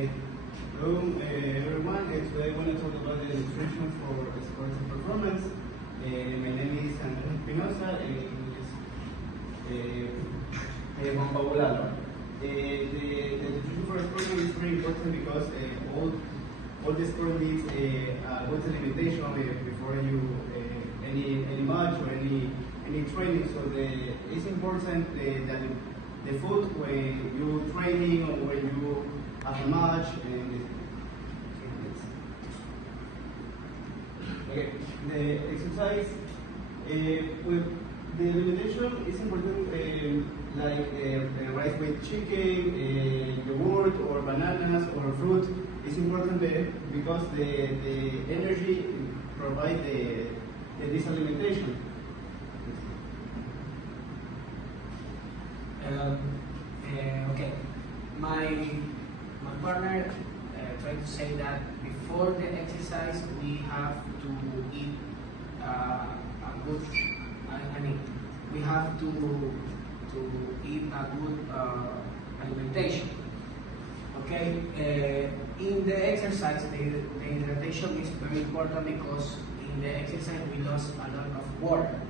Hello everyone, today I want to talk about the nutrition for sports and performance. My name is Andres Espinosa and Juan Paulano. The nutrition for sports is very important because all the sport needs a good alimentation before you any match or any training. So it's important that the food when you training or when you have a match and okay, the exercise with the alimentation is important, like rice with chicken, yogurt or bananas or fruit is important because the energy provide this alimentation. Okay, my partner tried to say that before the exercise we have to eat a good. We have to eat a good alimentation. Okay, in the exercise, the hydration is very important because in the exercise we lose a lot of water,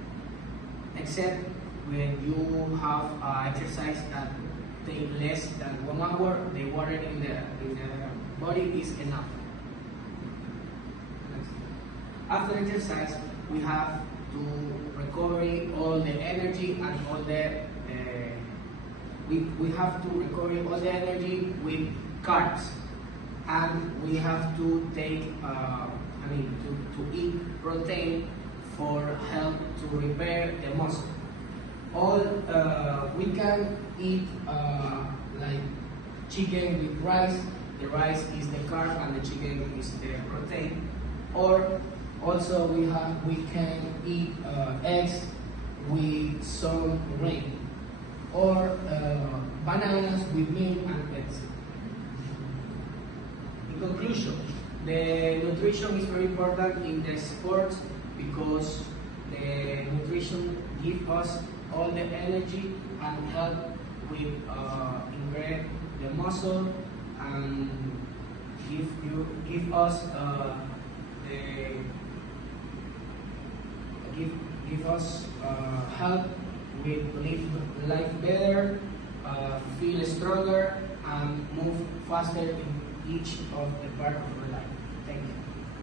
except when you have exercise that take less than 1 hour, the water in the body is enough. After exercise, we have to recover all the energy and all the we have to recover all the energy with carbs, and we have to take to eat protein for help to repair the muscle. We can eat like chicken with rice. The rice is the carb and the chicken is the protein. Or also we can eat eggs with some grain, or bananas with milk and eggs. In conclusion, the nutrition is very important in the sports because the nutrition gives us all the energy and help with increase the muscle and give us help with live life better, feel stronger and move faster in each of the part of our life.